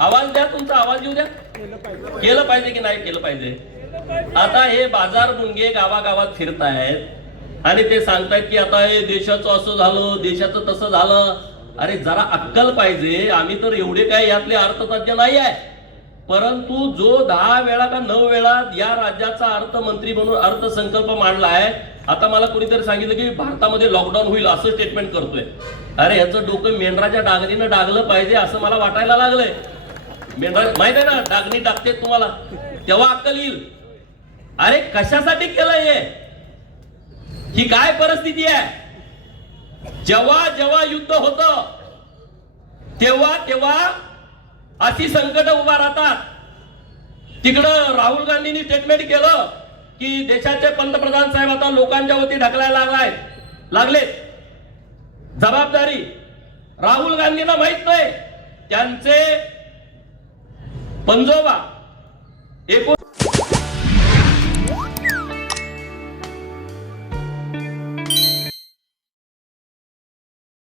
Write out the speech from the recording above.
आवाज द्या, तुमचा आवाज येऊ द्या. केलं पाहिजे की नाही केलं पाहिजे. आता हे बाजार मुंगे गावागावात फिरतायत आणि ते सांगतायत की आता हे देशाचं असं झालं, देशाचं तसं झालं. अरे जरा अक्कल पाहिजे. आम्ही तर एवढे काय यातले अर्थतज्ञ नाही आहे, परंतु जो 10 वेळा का 9 वेळा या राज्याचा अर्थमंत्री म्हणून अर्थसंकल्प मांडलाय. आता मला कोणीतरी सांगितलं की भारतामध्ये लॉकडाऊन होईल असं स्टेटमेंट करतोय. अरे याचं डोकं मेंढराच्या डागणीनं डागलं पाहिजे असं मला वाटायला लागलंय. मेंढरा माहित आहे ना, डागणी टाकते तुम्हाला, तेव्हा अक्कल येईल. अरे कशासाठी केलंय हे? ही काय परिस्थिती आहे? जेव्हा जेव्हा युद्ध होतं तेव्हा तेव्हा अशी संकट उभा राहतात. तिकडं राहुल गांधींनी स्टेटमेंट केलं की देशाचे पंतप्रधान साहेब आता लोकांच्या वती ढकलायला लागले. जबाबदारी राहुल गांधींना माहित नाही. त्यांचे पंजोबा